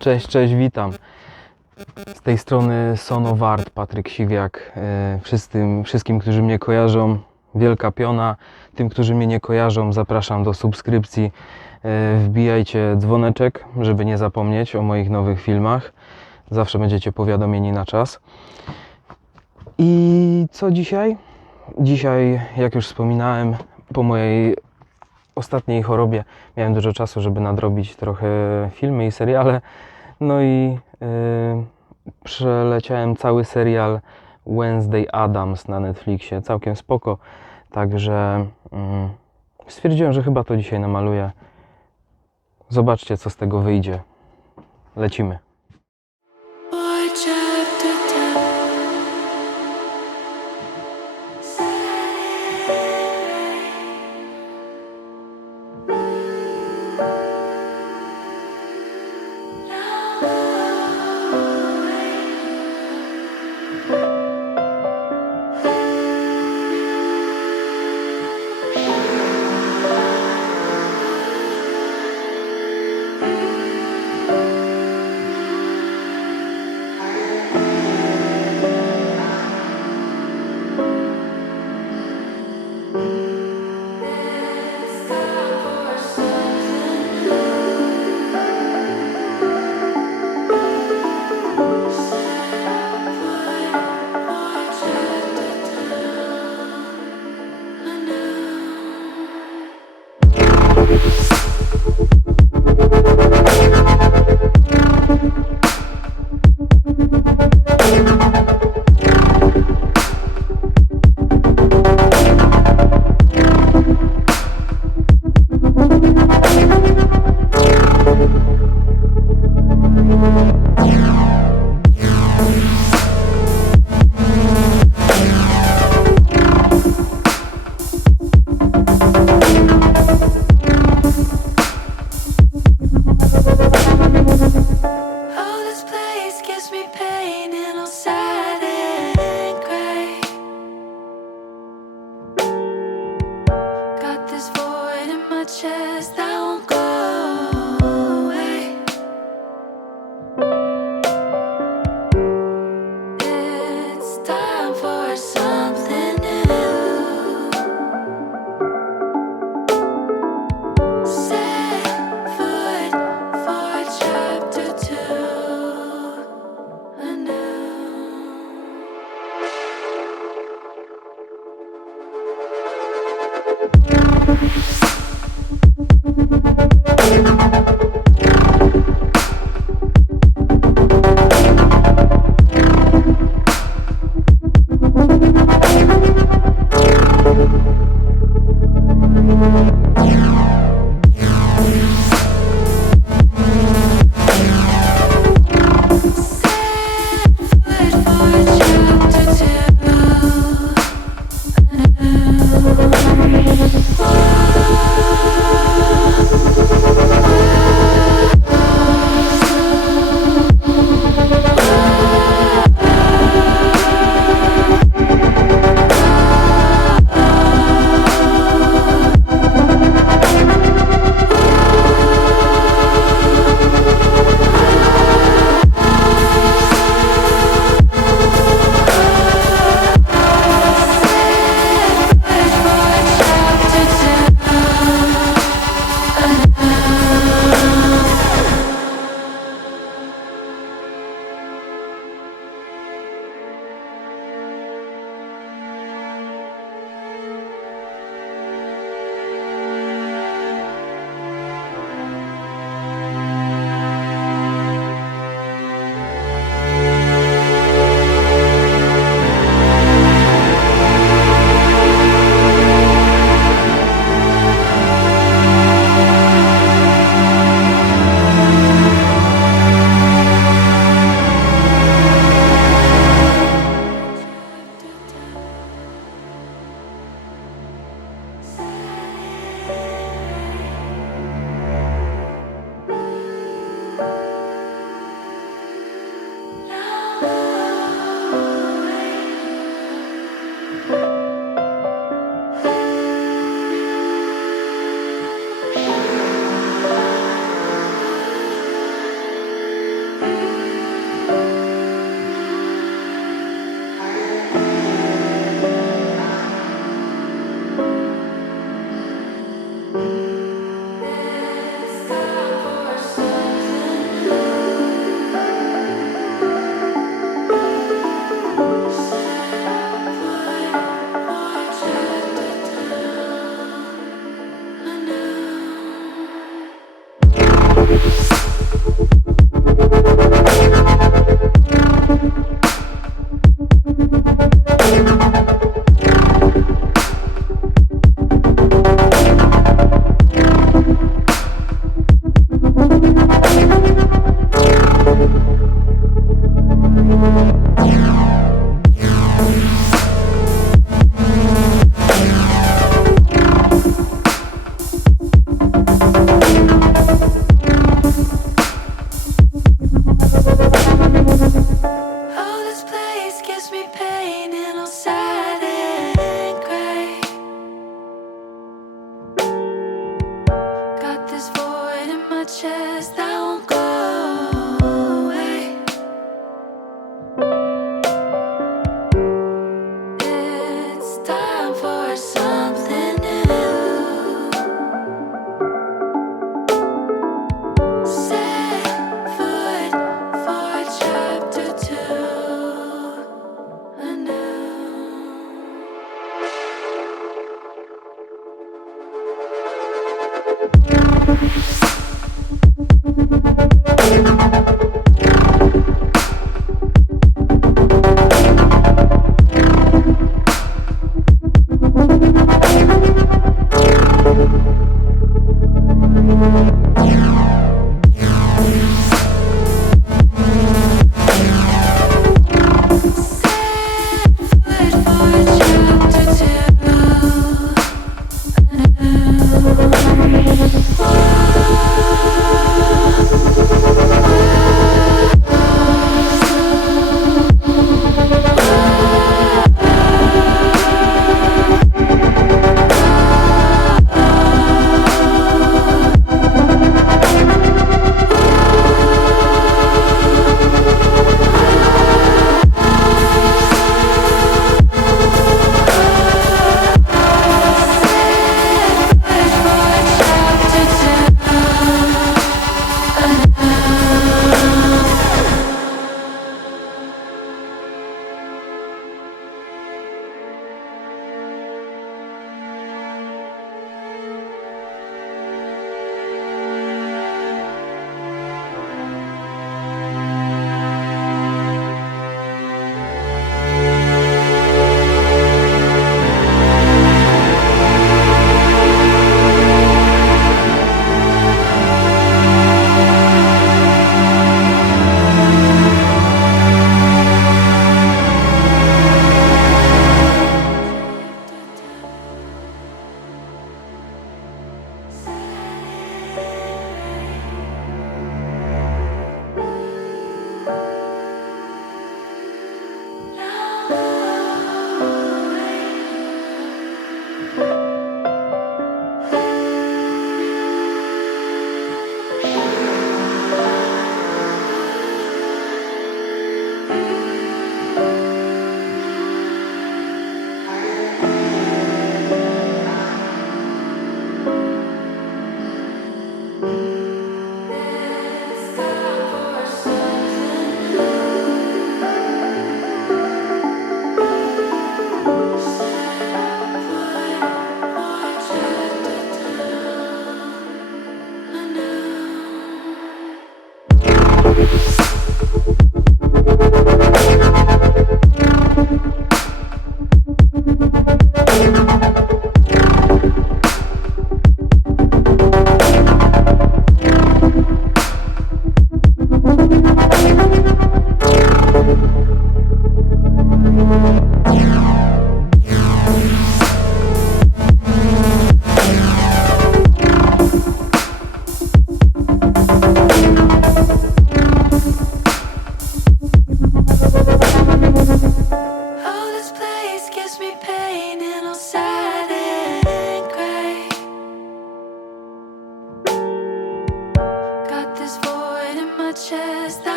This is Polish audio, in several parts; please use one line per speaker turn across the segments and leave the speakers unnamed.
Cześć, cześć, witam. Z tej strony Sonowart, Patryk Siwiak. E, Wszystkim, wszystkim, którzy mnie kojarzą, wielka piona. Tym, którzy mnie nie kojarzą, zapraszam do subskrypcji. E, Wbijajcie dzwoneczek, żeby nie zapomnieć o moich nowych filmach. Zawsze będziecie powiadomieni na czas. I co dzisiaj? Dzisiaj, jak już wspominałem, po mojej ostatniej chorobie miałem dużo czasu, żeby nadrobić trochę filmy i seriale. No i yy, przeleciałem cały serial Wednesday Adams na Netflixie. Całkiem spoko. Także mm, stwierdziłem, że chyba to dzisiaj namaluję. Zobaczcie, co z tego wyjdzie. Lecimy.
just the noche está un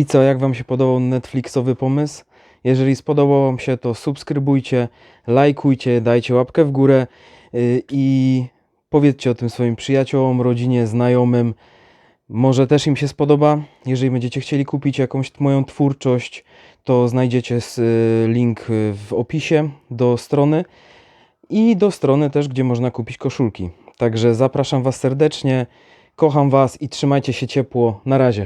I co, jak Wam się podobał Netflixowy pomysł? Jeżeli spodobał Wam się, to subskrybujcie, lajkujcie, dajcie łapkę w górę yy, i powiedzcie o tym swoim przyjaciołom, rodzinie, znajomym. Może też im się spodoba. Jeżeli będziecie chcieli kupić jakąś moją twórczość, to znajdziecie y, link y, w opisie do strony i do strony też, gdzie można kupić koszulki. Także zapraszam Was serdecznie, kocham Was i trzymajcie się ciepło. Na razie.